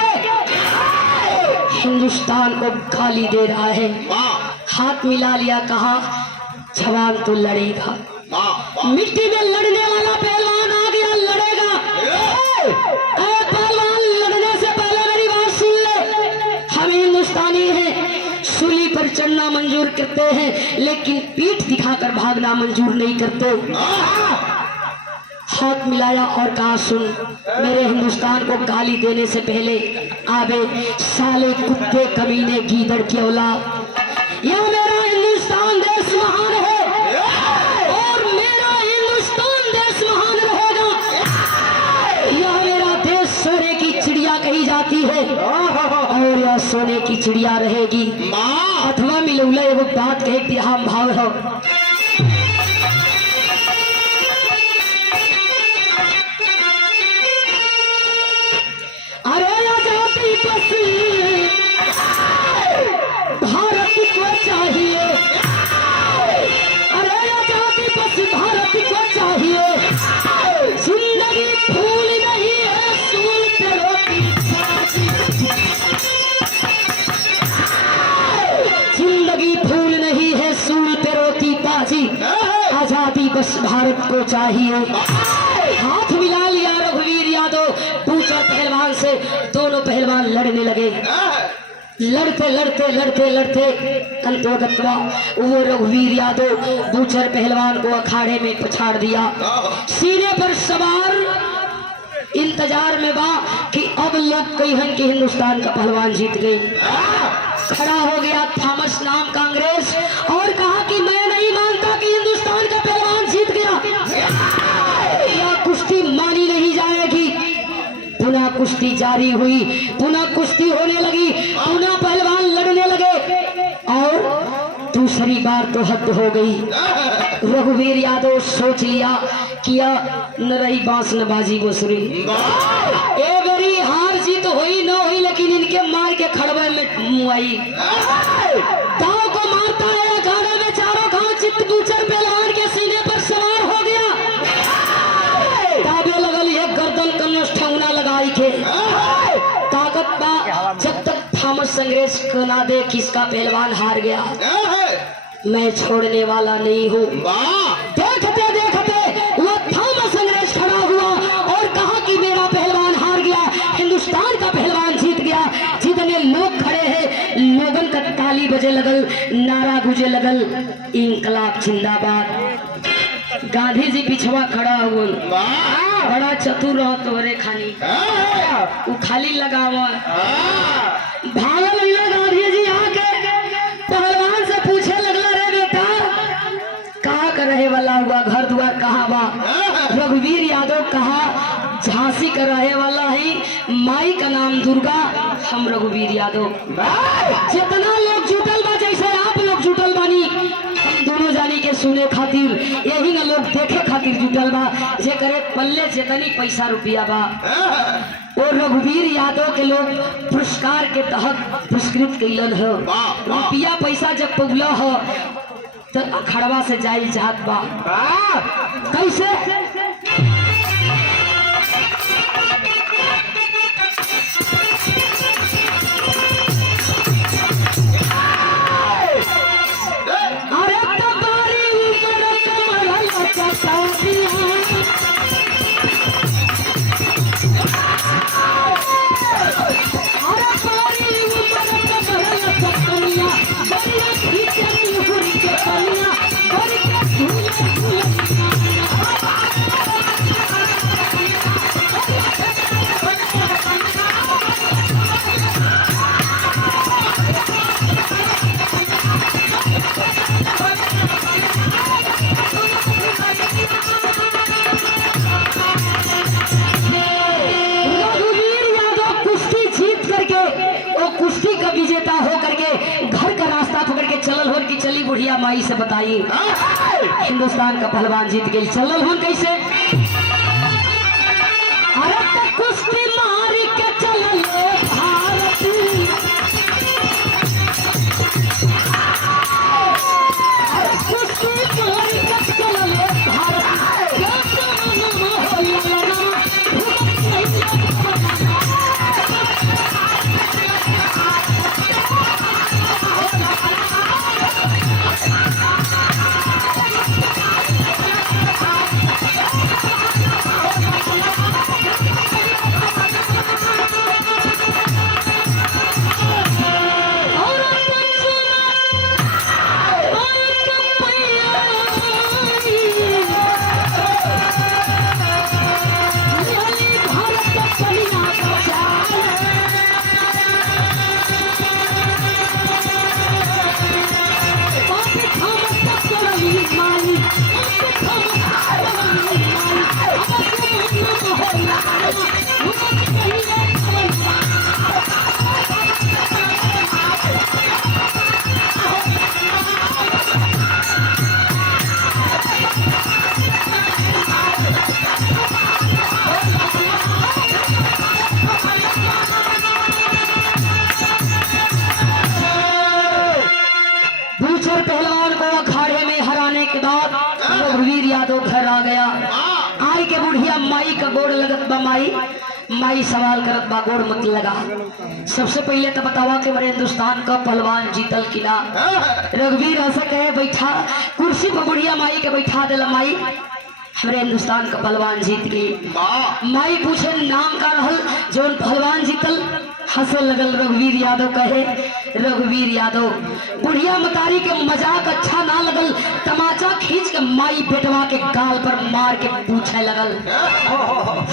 करके हिंदुस्तान को गाली दे रहा है। हाथ मिला लिया, कहा जवान तो लड़ेगा, मिट्टी में लड़ने वाला पहलवान आ गया, लड़ेगा। पहलवान लड़ने से पहले मेरी बात सुन ले, हम हिंदुस्तानी हैं, सूली पर चढ़ना मंजूर करते हैं लेकिन पीठ दिखाकर भागना मंजूर नहीं करते। हाथ मिलाया और कहा सुन, मेरे हिंदुस्तान को गाली देने से पहले आबे साले कुत्ते कमीने गीदड़ की औलाद, यह मेरा हिंदुस्तान देश महान है और मेरा हिंदुस्तान देश महान रहेगा। यह मेरा देश सोने की चिड़िया कही जाती है और यह सोने की चिड़िया रहेगी। अथवा मिलौला एगो बात कहे बिहाम भाव हो, अरे आजादी बस भारत को चाहिए, अरे आजादी बस भारत को चाहिए, जिंदगी फूल नहीं है सूल पे रोटी, जिंदगी फूल नहीं है सूल पे रोटी बाजी, आजादी बस भारत को चाहिए। हाथ मिला लिया रघुवीर यादव पूछा पहलवान से, दोनों पहलवान लड़ने लगे। लड़ते लड़ते लड़ते लड़ते अंतोगतवा वो रघुवीर यादव बूचर पहलवान को अखाड़े में पछाड़ दिया। सीने पर सवार इंतजार में बा कि अब लोग कहीं कि हिंदुस्तान का पहलवान जीत गई। खड़ा हो गया थॉमस नाम का अंग्रेज और कहा कि मैं नहीं मानता कि हिंदुस्तान का पहलवान जीत गया, यह कुश्ती मानी नहीं जाएगी। पुनः कुश्ती जारी हुई, पुनः कुश्ती होने लगी, पुनः पहलवान लड़ने लगे और दूसरी बार तो हद हो गई। रघुवीर यादव सोच लिया किया न रही बांस न बाजी बसुरी, ए मेरी हार जीत हुई न हुई लेकिन इनके मार के खड़बे में मुआई। दाव को मारता है अखाड़े में चारों खां चित्त बूचर पहलवान के सीने पर सवार हो गया। ताबे लगल ये गर्दन कन्नस ठेंगना लगाई के ताकत बा, जब तक थॉमस अंग्रेज को ना दे किसका पहलवान हार गया मैं छोड़ने वाला नहीं हूँ। देखते देखते वो थॉमस अंग्रेज खड़ा हुआ और कहा कि मेरा पहलवान हार गया, हिंदुस्तान का पहलवान जीत गया। जितने लोग खड़े हैं लोगन का ताली बजे लगल, नारा गुजे लगल, इंकलाब जिंदाबाद। गांधी जी पिछवा खड़ा हुआ, बड़ा चतुर रहो तोरे खानी, वो खाली लगावा भागल गांधी जी आके पहलवान से पूछे लगला, रे बेटा कहाँ का रहे वाला हुआ, घर द्वार कहाँ बा? रघुवीर यादव कहा झांसी का रहे वाला है, माई का नाम दुर्गा, हम रघुवीर यादव। जितना लोग जुटल बा जैसे आप लोग जुटल बानी, हम दोनों जानी के सुने खातिर, यही ना लोग देखे खातिर जुटल बा, जे करे पल्ले जितनी पैसा रुपया बा। और रघुवीर यादव के लोग पुरस्कार के तहत पुरस्कृत कैलन है। रुपया पैसा जब पौला हो तो अखड़वा से जाई जात बा। कैसे? विजेता हो करके घर का रास्ता पकड़ के चलल हो कि चली बुढ़िया माई से बताई हिंदुस्तान का पहलवान जीत गई। चलल हो कैसे? अरे तो कुश्ती मारी के चलल भारत, कुश्ती मारी के चलल भारत, माई माई सवाल करत बा गोड़ मत लगा। सबसे पहले तो बतावा कि मेरे हिंदुस्तान का पहलवान जीतल किला। रघुवीर ऐसा कहे बैठा कुर्सी पर बुढ़िया माई के बैठा दिला माई हमारे हिंदुस्तान का पहलवान जीत गई। माई पूछे नाम का रहल जो पहलवान जीतल। हंसे लगल रघुवीर यादव कहे रघुवीर यादव। बुढ़िया मतारी के मजाक अच्छा ना लगल तमाचा खींच के माई बेटवा के गाल पर मार के पूछे लगल।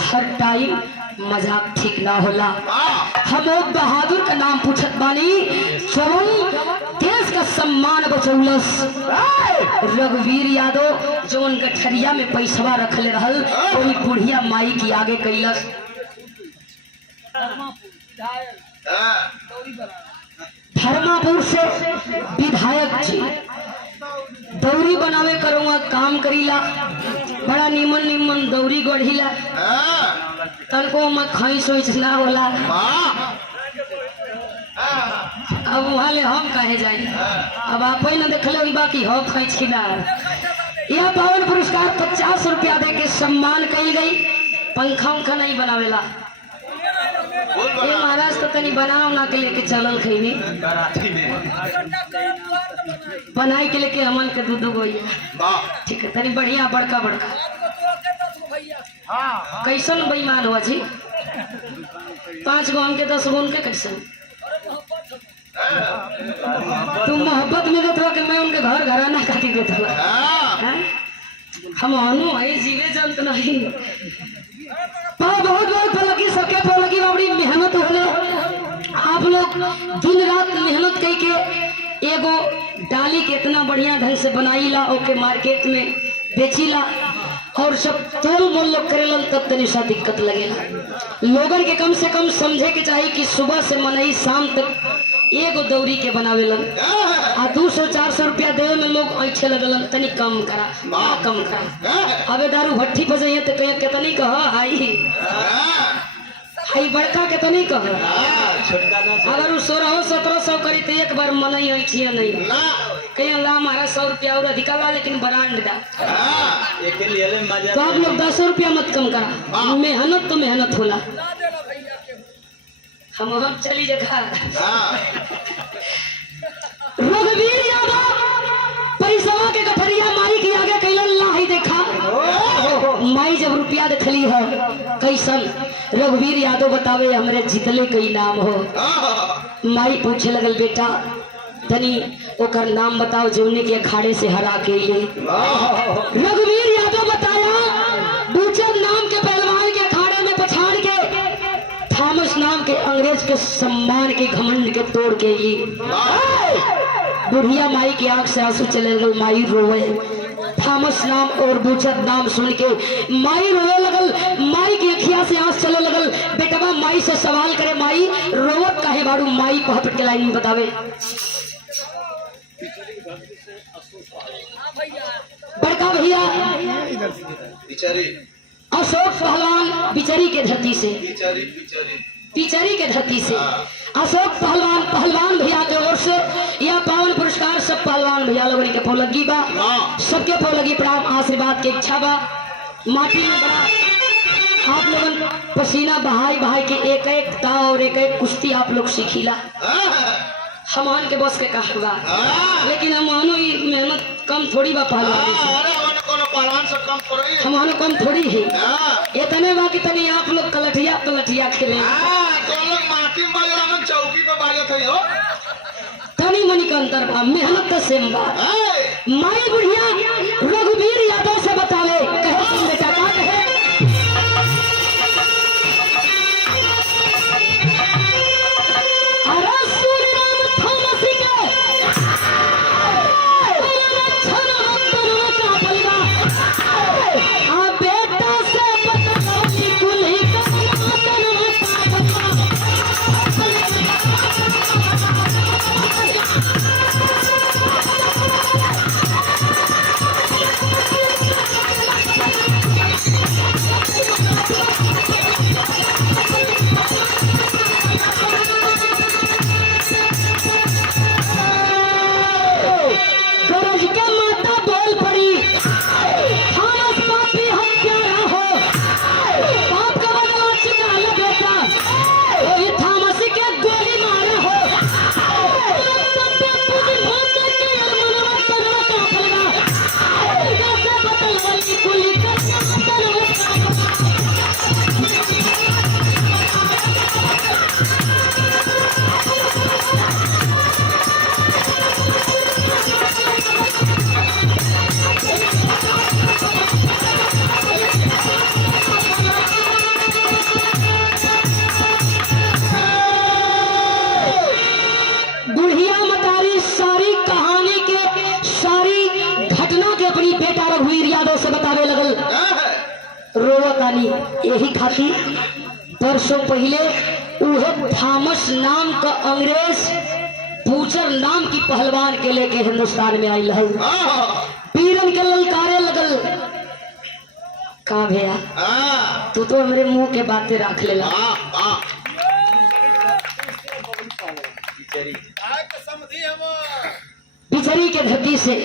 हर टाइम मजाक ठीक ना होला। हम एक बहादुर का नाम पूछत बानी जवन देश का सम्मान बचौलस। रघुवीर यादव जवन गठरिया में पैसवा रखले रहल वही बुढ़िया माई की आगे कैलस। धर्मापुर से विधायक जी दौरी बनावे करूँगा काम करीला बड़ा निमन निमन दौरी गढ़ीला तनको में खाई सोच ना होला। अब वहाँ ले हम कहे जाए अब आप ही ना देखले बाकी हो खींच की ना। यह पावन पुरस्कार 50 रुपया दे के सम्मान कही गई। पंखा उंखा नहीं बनावेला ये महाराज तो तनी बनाओ ना के लेके चलल खैनी बनाई के लेके हमन के दूध गई। ठीक है तनी बढ़िया बड़का बड़का कैसन बेईमान हुआ जी 5 गो हमके 10 गो उनके कैसन तुम मोहब्बत में देते हो कि मैं उनके घर घराना खाती देता हूँ। हम अनु है जीवे जंत नहीं बहुत बहुत पलकी सबके पलकी बड़ी मेहनत होले। आप लोग दिन रात मेहनत कई के एगो डाली के इतना बढ़िया ढंग से बनाईला ओके मार्केट में बेचीला और सब तोल मोल लोग करेलन तब तनी सा दिक्कत लगेला। लोगन के कम से कम समझे के चाहिए कि सुबह से मनई शाम तक एगो दौरी के बनावेलन आ 200-400 रुपया देवे में लोग ऐसे लगलन तनी कम करा कम करा। अबे दारू भट्ठी पर जाइए तो कहीं कितनी कह हाई बड़का कितनी कह अगर वो 1600-1700 करी तो एक बार मनई ऐठिया नहीं कहीं ला हमारा 100 रुपया और अधिका ला लेकिन ब्रांड दा। तो आप लोग 10 रुपया मत कम करा। मेहनत तो मेहनत होला। हम चली जगह रघुवीर यादव पैसवा के गठरिया माई के आगे कैलन लाई देखा। माई जब रुपया देखली है कैसन रघुवीर यादव बतावे हमरे जितले कई नाम हो। माई पूछे लगल बेटा तनी ओकर नाम बताओ जौने के अखाड़े से हरा के लिए। रघुवीर यादव बताया दूसर नाम के पहलवान के अखाड़े में पछाड़ के थॉमस नाम के अंग्रेज के सम्मान के घमंड के तोड़ के ही। बुढ़िया माई की आंख से आंसू चले लगल माई रोवे। थॉमस नाम और बूचर नाम सुन के माई रोवे लगल। माई की अखिया से आंस चले लगल। बेटवा माई से सवाल करे माई रोवत काहे बाड़ू। माई पहपट के लाइन में बतावे बड़का भैया अशोक पहलवान बिचरी के धरती से पिचरी के धरती से अशोक पहलवान भैया के ओर से यह पावन पुरस्कार सब पहलवान भैया लोगों के पौलगी बा सबके पौलगी प्रणाम आशीर्वाद के इच्छा बा। माटी में बड़ा आप लोगन पसीना बहाई बहाई के एक एक दाव और एक एक कुश्ती आप लोग सीखीला। हमान के बस के कहा बा लेकिन हमानो मेहनत कम थोड़ी बा पहलवान से हमानो कम थोड़ी है। इतने बा कि तनी आप लोग कलठिया खेले चौकी पे बाजत है हो तनी मनी का अंतर बा मेहनत तो सेम बा। माई बुढ़िया रघुवीर यादव से बतावे कहे बेटा का कहे रानी यही खातिर वर्षों पहले उहे थॉमस नाम का अंग्रेज बूचर नाम की पहलवान के लेके हिंदुस्तान में आई लहू पीरन के ललकारे लगल का भैया तू तो मेरे मुंह के बातें रख लेला बिचरी के धरती से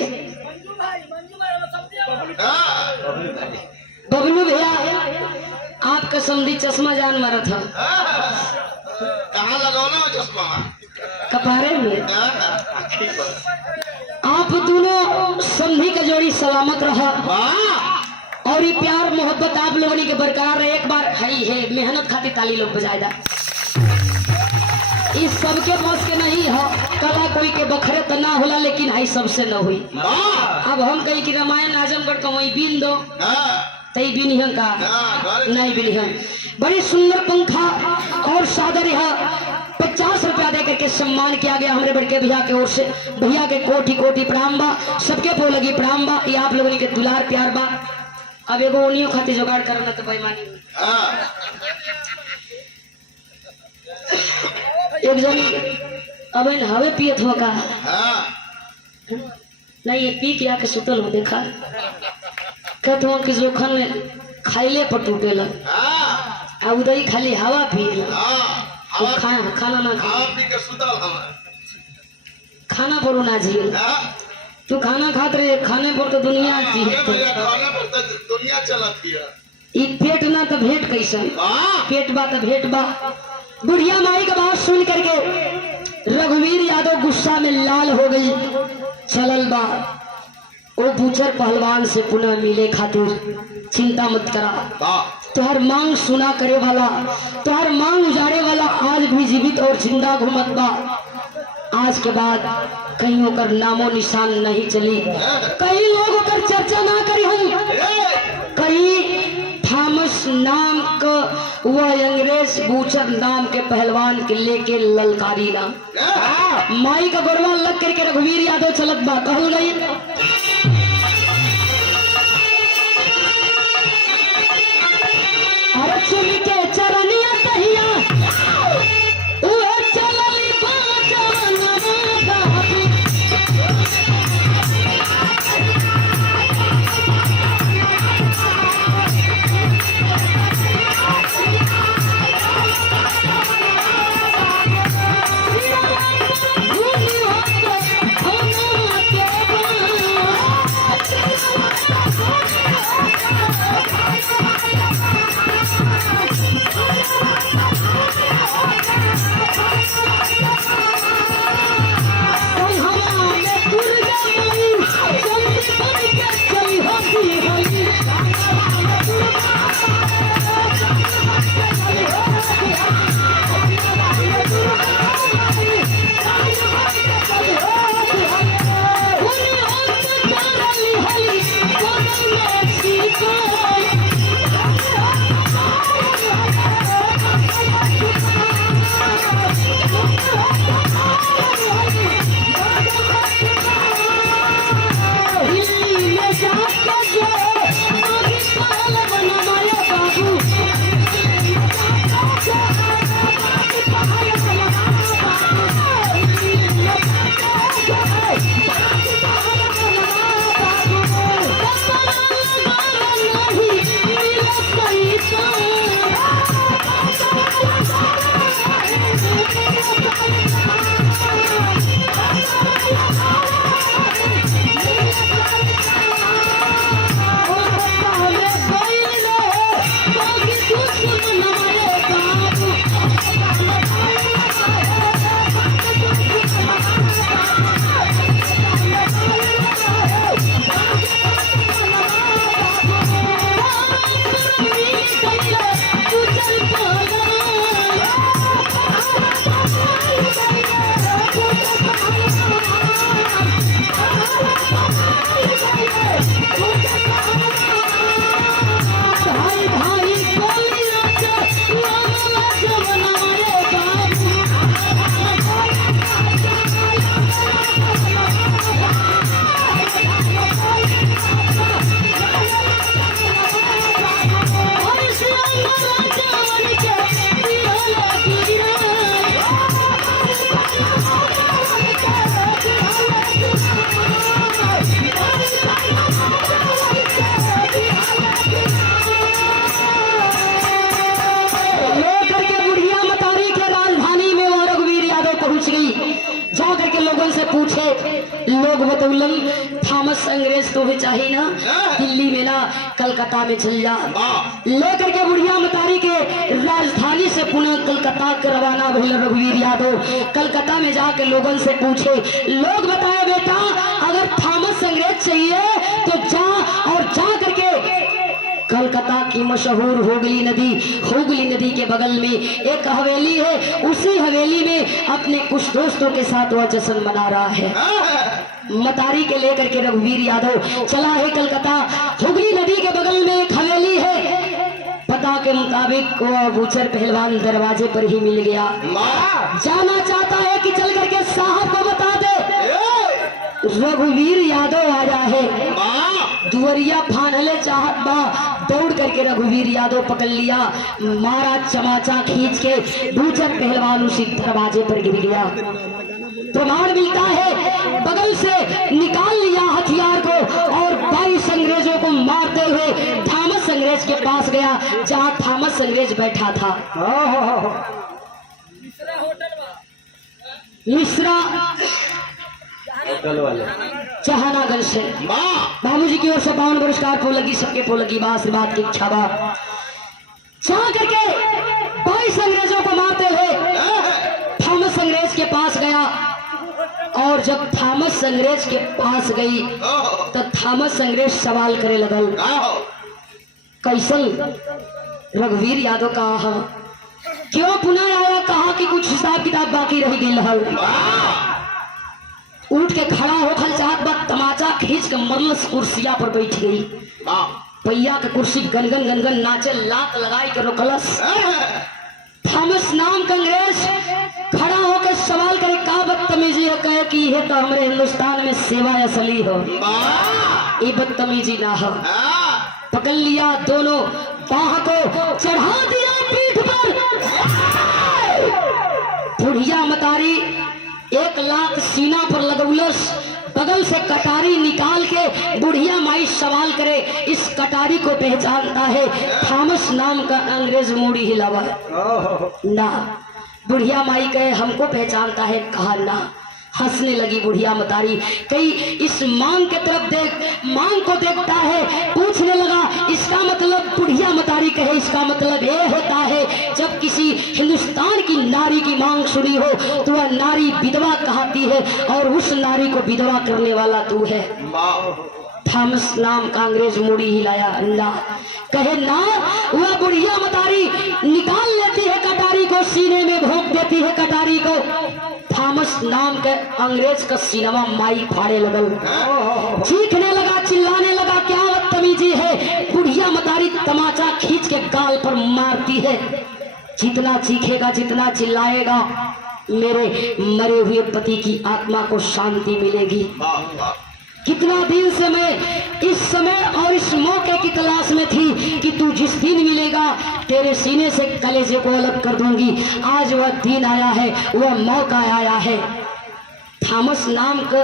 बबलू भैया आपका समझी चश्मा जान मारा था कहाँ लगौना चश्मा कपारे में आप दोनों समझी का जोड़ी सलामत रहा और ये प्यार मोहब्बत आप लोगों के बरकरार रहे। एक बार है मेहनत खातिर ताली लोग बजाएदा इस सबके बस के नहीं हो कला कोई के बखरे तो ना होला लेकिन हाई सबसे न हुई। अब हम कही कि रामायण आजमगढ़ का वही बीन दो तई बिनिहन का नहीं बिनिहन बड़ी सुंदर पंखा और सादर यहाँ 50 रुपया दे करके सम्मान किया गया हमारे बड़के भैया के ओर से। भैया के कोटि कोटि प्रणाम बा सबके पो लगी प्रणाम बा ये आप लोगों के दुलार प्यार बा। अब एगो उनियों खातिर जुगाड़ करना तो बेईमानी एक जनी अब इन हवे पियत हो का नहीं ये पी के आके सुतल हो देखा कहते हो कि जोखन में खाइले पर टूटेला उदय खाली हवा पिए खाना ना खाना पर ना जिए तू खाना खात रहे खाने पर तो दुनिया ई पेट ना तो भेंट कैसा पेट बा तो भेंट बा। बुढ़िया माई का बात सुन करके रघुवीर यादव गुस्सा में लाल हो गई चलल बा ओ बूचर पहलवान से पुनः मिले खातिर चिंता मत करा तुहार मांग सुना करे वाला तुहार मांग उजाड़े वाला आज भी जीवित और जिंदा घूमत बा। आज के बाद कहीं होकर नामो निशान नहीं चली कई लोग होकर चर्चा ना करी हम कहीं थॉमस नाम का वह अंग्रेज बूचर नाम के पहलवान के लेके ललकारी ना माई का गोरवा लग करके रघुवीर यादव चलत बा कहल गई चुन के चरनिया कहिया चलली लोग बतौलन थॉमस अंग्रेज तो भी चाहिए ना, दिल्ली में ना कलकत्ता में चल जा। लेकर के बुढ़िया मतारी के राजधानी से पुनः कलकत्ता के रवाना भइल रघुवीर यादव। कलकत्ता में जाके लोगों से पूछे, लोग बताए बेटा अगर थॉमस अंग्रेज चाहिए तो जा, और जा करके कलकत्ता की मशहूर हुगली नदी के बगल में एक हवेली है, उसी हवेली में अपने कुछ दोस्तों के साथ वह जश्न मना रहा है। मतारी के लेकर के रघुवीर यादव चला है कलकत्ता। हुगली नदी के बगल में एक हवेली है, पता के मुताबिक वह बूचर पहलवान दरवाजे पर ही मिल गया। जाना चाहता है कि चल करके साहब को बता दे रघुवीर यादव आया है। दुवरिया फानले चाहत बा, दौड़ करके रघुवीर यादव पकड़ लिया, मारा चमाचा खींच के, बूचर पहलवान उसी दरवाजे पर गिर गया। प्रमाण मिलता है बगल से निकाल लिया हथियार को और 22 अंग्रेजों को मारते हुए थॉमस अंग्रेज के पास गया जहां थॉमस अंग्रेज बैठा था। मिश्रा जहानागंज से बाबूजी की ओर से 52 पुरस्कार फूल लगी, सबके फूल लगी, आशीर्वाद की इच्छा बा। जा करके 22 अंग्रेजों को मारते हुए थॉमस अंग्रेज के पास गया, और जब थॉमस अंग्रेज के पास गई तो थॉमस अंग्रेज सवाल करे लगल, कैसन रघुवीर यादव कहा, क्यों पुनः आया, कहा कि कुछ हिसाब किताब बाकी रह गई। उठ के खड़ा होकर चाहत बा, तमाचा खींच के मरलस, कुर्सिया पर बैठ गई। पैया के कुर्सी गनगन गनगन नाचे, लात लगाई के रोकलस। थॉमस नाम का अंग्रेज खड़ा होकर सवाल करे, का बदतमीजी है, कहे कि यह तो हमारे हिंदुस्तान में सेवा असली हो, ये बदतमीजी ना हो। पकड़ लिया, दोनों बाह को चढ़ा दिया पीठ पर। बुढ़िया मतारी 1 लाख सीना पर लगौलस, बगल से कटारी निकाल के बुढ़िया माई सवाल करे, इस कटारी को पहचानता है? थॉमस नाम का अंग्रेज मूड़ी हिलावा ना। बुढ़िया माई कहे हमको पहचानता है, कहा ना। हंसने लगी बुढ़िया मतारी, कई इस मांग के तरफ देख, मांग को देखता है, पूछने लगा इसका मतलब, बुढ़िया मतारी कहे इसका मतलब ये होता है जब किसी हिंदुस्तान की नारी की मांग सुनी हो तो वह नारी विधवा कहती है, और उस नारी को विधवा करने वाला तू है। थॉमस नाम का अंग्रेज मुड़ी हिलाया, ना। कहे ना, वह बुढ़िया मतारी निकाल लेती है कटारी को, सीने में भोंक देती है कटारी को। थॉमस नाम के अंग्रेज का सीनमा माई फाड़े लगल, चीखने लगा, चिल्लाने लगा, क्या बदतमीजी है। बुढ़िया मतारी तमाचा खींच के गाल पर मारती है। जितना चीखेगा, जितना चिल्लाएगा, मेरे मरे हुए पति की आत्मा को शांति मिलेगी। कितना दिन से मैं इस समय और इस मौके की तलाश में थी कि तू जिस दिन मिलेगा तेरे सीने से कलेजे को अलग कर दूंगी। आज वह दिन आया है, वह मौका आया है। थॉमस नाम का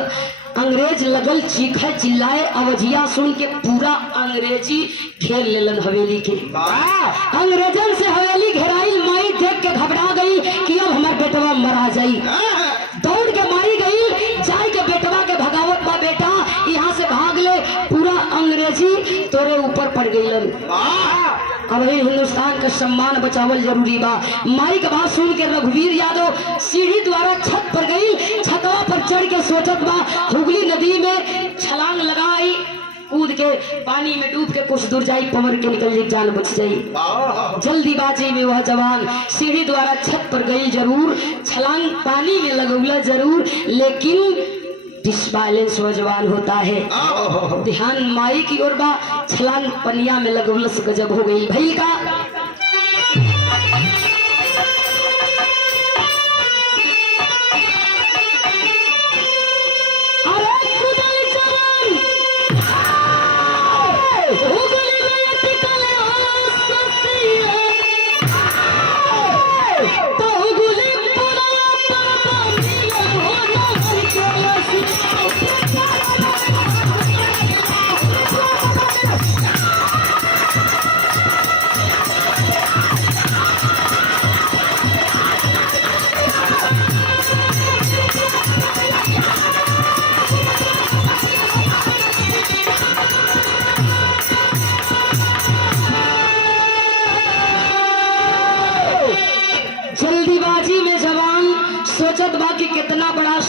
अंग्रेज लगल चीखे चिल्लाए, अवजिया सुन के पूरा अंग्रेजी घेर लेलन हवेली के। अंग्रेजन से हवेली घेराई, माई देख के घबरा गई कि अब हमार बेटवा मरा जाई। दौड़ के मारी गई, जाए के बेटवा के भगावत बा, बेटा यहाँ से भाग ले, पूरा अंग्रेजी तोरे ऊपर पड़ गई। अब हिंदुस्तान का सम्मान बचावल जरूरी बा। माई के बात सुन के रघुवीर यादव सीढ़ी द्वारा छत पर गई, छतवा पर चढ़ के सोचत बा हुगली नदी में छलांग लगाई, कूद के पानी में डूब के कुछ दूर जाई, पवर के निकल जाई, जान बच जाई। जल्दीबाजी में वह जवान सीढ़ी द्वारा छत पर गई जरूर, छलांग पानी में लगौला जरूर, लेकिन डिसबैलेंस वह जवान होता है। ध्यान माई की ओर बा, छलांग पनिया में लगौलस, गजब हो गई भई का।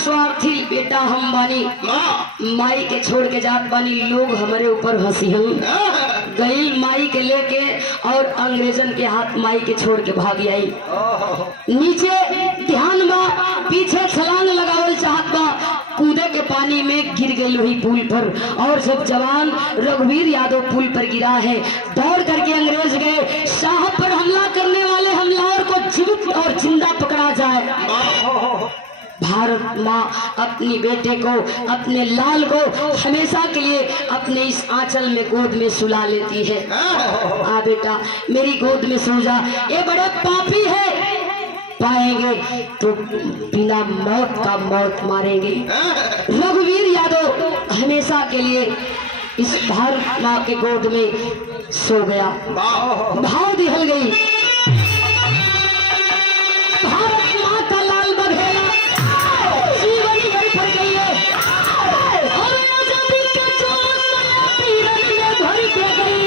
स्वार्थी बेटा हम बानी, माँ माई के छोड़ के जात बानी, लोग हमारे ऊपर हंसी हम गई माई के लेके और अंग्रेजन के हाथ माई के छोड़ के भाग आई। नीचे ध्यान बा, पीछे छलांग लगावल चाहत बा, कूदे के पानी में गिर गई वही पुल पर। और जब जवान रघुवीर यादव पुल पर गिरा है, दौड़ करके अंग्रेज गए, साहब पर हमला करने वाले हमलावर को जीवित और जिंदा पकड़ा जाए। भारत माँ अपनी बेटे को, अपने लाल को हमेशा के लिए अपने इस आंचल में गोद में सुला लेती है। आ बेटा मेरी गोद में सो जा, ये बड़े पापी है, पाएंगे तो बिना मौत का मौत मारेंगे। रघुवीर यादव हमेशा के लिए इस भारत माँ के गोद में सो गया। भाव दिहल गई, भारत माँ का लाल बघेला जीवन भर पर गई है, और आजादी के जोश में पीरन में भर के गई।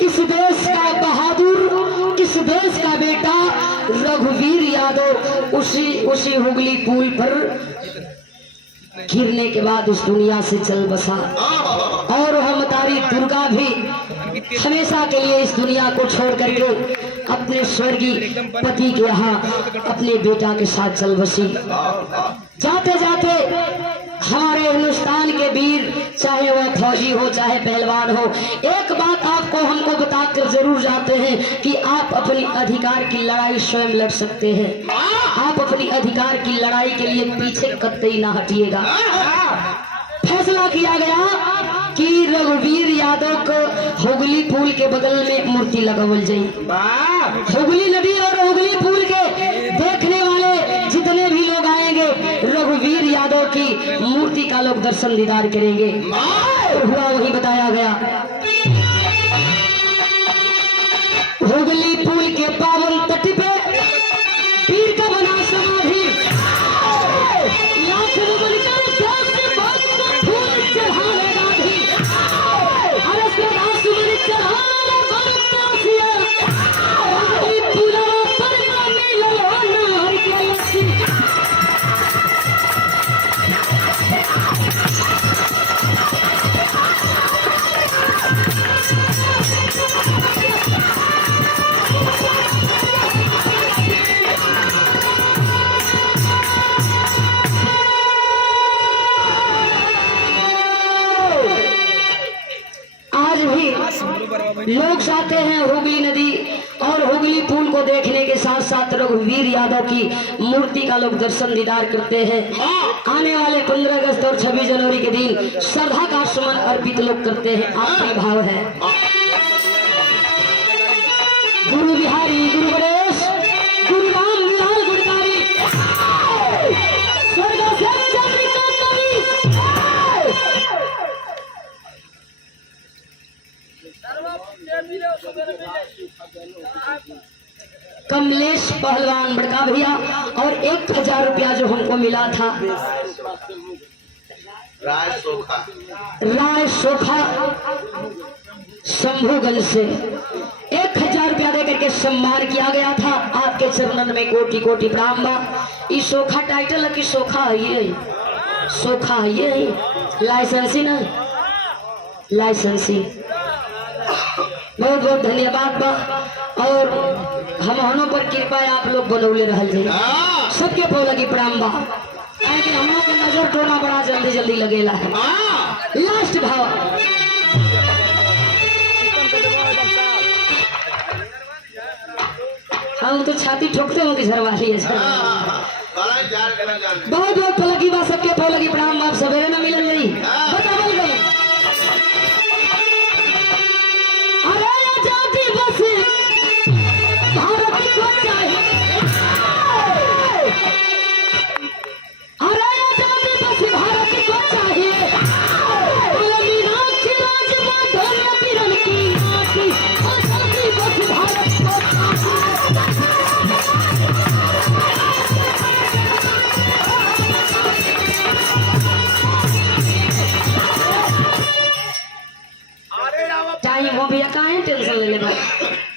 इस देश का बहादुर, इस देश का बेटा रघुवीर यादव उसी हुगली पुल पर गिरने के बाद उस दुनिया से चल बसा। और हम तारी दुर्गा भी हमेशा के लिए इस दुनिया को छोड़ करके अपने स्वर्गीय पति के यहाँ अपने बेटा के साथ चल बसी। जाते जाते हमारे हिंदुस्तान के वीर, चाहे वह फौजी हो चाहे पहलवान हो, एक बात आपको हमको बताकर जरूर जाते हैं कि आप अपनी अधिकार की लड़ाई स्वयं लड़ सकते हैं। आप अपनी अधिकार की लड़ाई के लिए पीछे कतई ना हटिएगा। फैसला किया गया कि रघुवीर यादव को हुगली पुल के बगल में मूर्ति लगावल जाए। हुगली नदी और हुगली पुल के देखने वाले जितने भी लोग आएंगे, रघुवीर यादव की मूर्ति का लोग दर्शन दीदार करेंगे। हुआ वही बताया गया। हुगली पुल के पावन तट पे वीर का बना समाधि, लाख रुपए का देश के बहुत से फूल चढ़ावेगा भी, अरे सदा सुमन चढ़ावे बरसासिया, हुगली पुलवा पर ना मिलो नार के लच्छी। लोग जाते हैं हुगली नदी और हुगली पुल को देखने के साथ साथ रघुवीर यादव की मूर्ति का लोग दर्शन दीदार करते हैं। आने वाले 15 अगस्त और 26 जनवरी के दिन श्रद्धा का सुमन अर्पित लोग करते हैं। आपका भाव है गुरु बिहारी, गुरु गणेश, गुरु राम लाल गुरकारी, स्वर्ग से चंद्रिका कवि, कमलेश पहलवान बड़का भैया, और 1000 रुपया जो हमको मिला था राय सोखा शंभूगंज से 1000 रुपया देकर के सम्मान किया गया था। आपके चरणन में कोटि कोटि प्रणाम बा। ये सोखा टाइटल है कि सोखा है, ये सोखा है, ये लाइसेंसी ना लाइसेंसी। बहुत बहुत धन्यवाद बा। और हम पर कृपा आप लोग बनौले रहल जाए, सबके पौ लगी प्रणाम बा। कि हम लोग नजर टोना बड़ा जल्दी जल्दी लगेला है। लास्ट भाव हम तो छाती ठोकते हो कि झरवाली है। बहुत बहुत पलकी बा, सबके पौ लगी प्रणाम बा। सवेरे में मिलन नहीं बतावल गई। चाहिए वो भैया काहे टेंशन ले ले भाई